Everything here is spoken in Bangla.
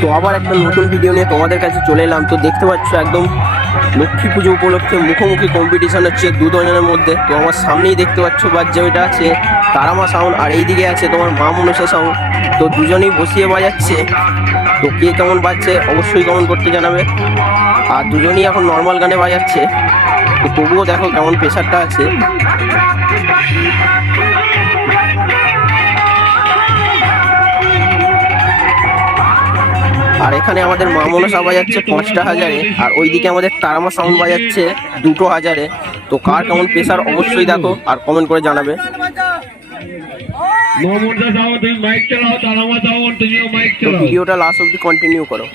তো আবার একটা নতুন ভিডিও নিয়ে তোমাদের কাছে চলে এলাম। তো দেখতে পাচ্ছ একদম লক্ষ্মী পুজো উপলক্ষে মুখোমুখি কম্পিটিশান হচ্ছে দু দুজনের মধ্যে। তো আমার সামনেই দেখতে পাচ্ছ বাজ্যে ওইটা আছে, তারামা সাউন্ড আর এইদিকে আছে তোমার মা মনসা সাউন্ড তো দুজনেই বসিয়ে বাজাচ্ছে। তো কে কেমন বাজছে অবশ্যই কেমন করতে জানাবে। আর দুজনেই এখন নর্মাল গানে বাজাচ্ছে। তো তবুও দেখো কেমন প্রেশারটা আছে। এখানে আমাদের মামলো মনসা বাজাচ্ছে পাঁচটা হাজারে আর ওইদিকে আমাদের তারামা সাউন্ড বাজাচ্ছে দুটো হাজারে। তো কার কেমন প্রেশার অবশ্যই দেখো আর কমেন্ট করে জানাবে। ভিডিওটা লাস্ট অব্দি কন্টিনিউ করো।